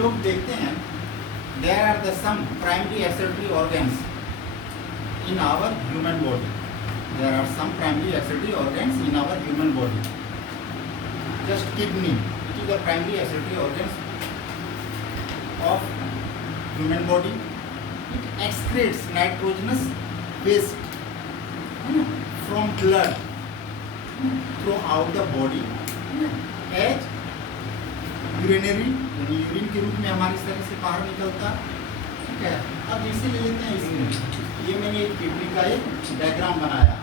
लोग देखते हैं there are the some primary accessory organs in our human body. There are some primary accessory organs in our human body. Just kidney, it is the primary accessory organs of human body. It excretes nitrogenous waste from blood throughout the body as urinary, urine के रूप में हमारे शरीर से बाहर निकलता. ठीक है, अब इसे ले लेते हैं. इसमें ये मैंने एक किडनी का एक डायग्राम बनाया.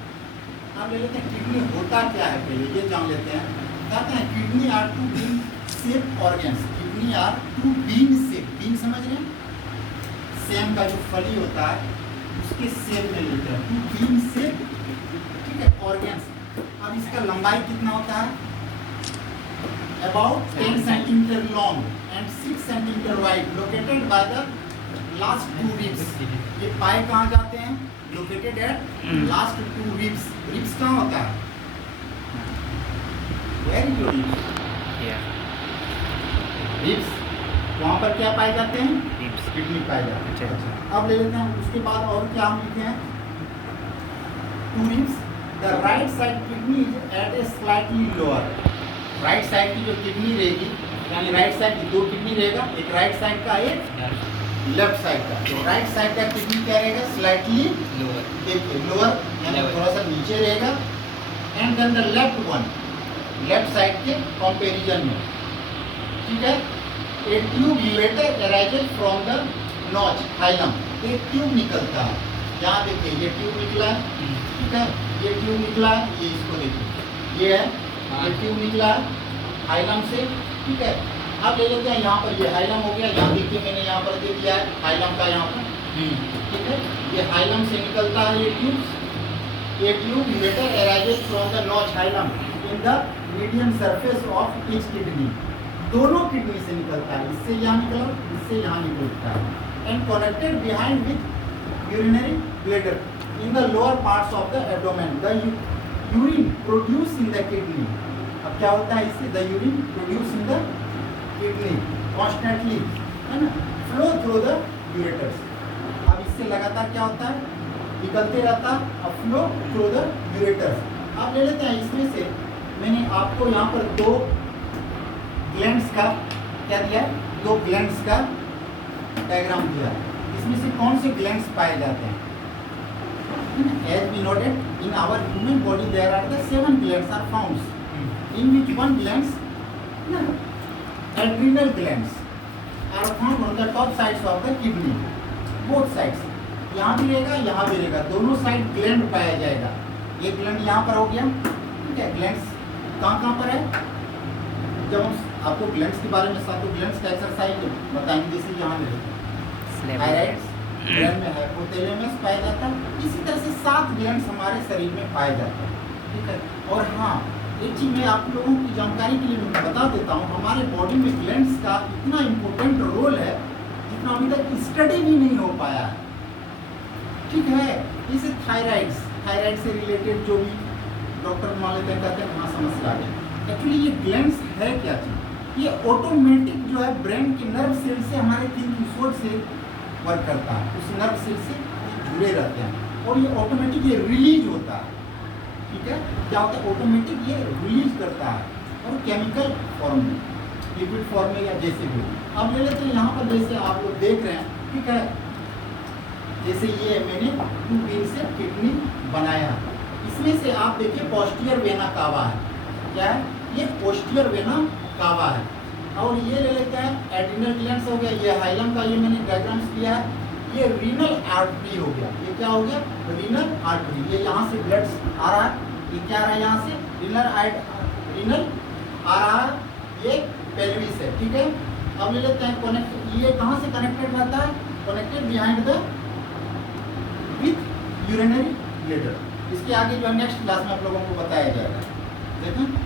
अब ले लेते हैं किडनी होता क्या है, पहले ये जान लेते हैं. कहते हैं kidney are two bean shape organs. Kidney are two bean shape. Bean समझ रहे हैं, सेम का जो फली होता है उसके शेप में लेते हैं. Two bean shape. ठीक है, ऑर्गन्स. अब इसका लंबाई कितना होता है? About 10 centimetre long and 6 centimetre wide, located by the last 2 ribs. ये पाए कहाँ जाते हैं? Located at last 2 ribs. Ribs कहाँ होता है? Very good. रिब्स वहाँ पर क्या पाए जाते हैं? रिब्स, किडनी पाए जाते हैं. अच्छा, अब ले लेते हैं. उसके बाद और क्या हम लिखते हैं? 2 ribs. The right side kidney is at a slightly lower. Right side की जो किडनी रहेगी, यानी राइट साइड की 2 किडनी रहेगा, एक राइट साइड का, एक लेफ्ट साइड का. तो राइट साइड का किडनी क्या रहेगा? Slightly lower. देखिए लोअर यानी थोड़ा सा नीचे रहेगा. And then the left one, left side के कंपैरिजन में. ठीक है. A tube later arises from the notch, hilum. एक ट्यूब निकलता है. यहाँ देखिए ये ट्यूब निकला है. ठीक है, ये ट्यूब निकला है. ये इसको देखिए, ये है, ये ट्यूब निकला है हाइलम से. ठीक है, अब ले लेते हैं यहाँ पर. ये हाइलम हो गया. यहाँ देखिए मैंने यहाँ पर दे दिया है हाइलम का यहाँ पर. ठीक है, ये हाइलम से निकलता है ये ट्यूब. ये tube later arises from the notch hilum in the median surface of each kidney. दोनों किडनी से निकलता है. इससे यहाँ निकला, इससे यहाँ निकलता है. And connected behind with urinary bladder in the lower parts of the abdomen. The urine produce in the kidney. अब क्या होता है इससे? The urine produce in the kidney constantly, है ना, फ्लो थ्रू द यूरेटर्स. अब इससे लगातार क्या होता है? निकलते रहता है, अब फ्लो थ्रू द यूरेटर्स. अब ले लेते हैं इसमें से. मैंने आपको यहाँ पर 2 ग्लैंड्स का क्या दिया है? 2 ग्लैंड्स का डायग्राम दिया है. इसमें से कौन से ग्लैंड्स पाए जाते हैं? As we noted, in our human body there are the 7 glands are found, in which one glands, adrenal glands, are found on the top sides of the kidney, both sides. यहाँ भी रहेगा, यहाँ भी रहेगा, दोनों साइड ग्लैंड पाया जाएगा. ये ग्लैंड यहाँ पर हो गया. ठीक है, ग्लैंड्स कहाँ पर है? जब हम आपको ग्लैंड्स के बारे में सातों ग्लैंड्स का एक्सरसाइज बताएंगे. जैसे यहाँ में थायराइड ग्लैंड में हाइपोथैलेमस पाया जाता है. इसी तरह से 7 ग्लैंड्स हमारे शरीर में पाए जाते हैं. ठीक है, और हाँ एक चीज़ मैं आप लोगों की जानकारी के लिए बता देता हूँ. हमारे बॉडी में ग्लैंड्स का इतना इम्पोर्टेंट रोल है जितना अभी तक स्टडी भी नहीं हो पाया है. ठीक है, जैसे थायराइड से रिलेटेड जो भी डॉक्टर मान लेते हैं, कहते हैं हाँ समस्या आ गई. एक्चुअली ये ग्लैंड्स है क्या चीज़? ये ऑटोमेटिक जो है ब्रेन के नर्व सेल से, हमारे थिंकिंग सोच से वर्क करता है. उस नर्व सेल से जुड़े रहते हैं और ये ऑटोमेटिक ये रिलीज होता है. ठीक है, क्या होता है? ऑटोमेटिक ये रिलीज करता है और केमिकल फॉर्म में, लिक्विड फॉर्म में या जैसे भी. अब ले लेते हैं यहाँ पर, जैसे आप लोग देख रहे हैं. ठीक है, जैसे ये मैंने 2 बीन से किडनी बनाया. इसमें से आप देखिए पोस्टीरियर वेना कावा है. क्या है? ये पोस्टीरियर वेना कावा है. और ये ले लेते हैं एड्रिनल ग्लैंड्स हो गया. ये हाइलम का ये मैंने डायग्राम्स दिया है. ये रीनल आर्टरी हो गया. ये क्या हो गया? Renal artery. ये यहाँ से ब्लड आ रहा है. ये क्या आ रहा है? यहाँ से रीनल आ रहा है. ये पेल्विस है. ठीक है, अब ले लेते हैं कनेक्ट. ये कहाँ से कनेक्टेड रहता है? Connected behind the with urinary bladder. इसके आगे जो है नेक्स्ट क्लास में आप लोगों को बताया जाएगा. देखें.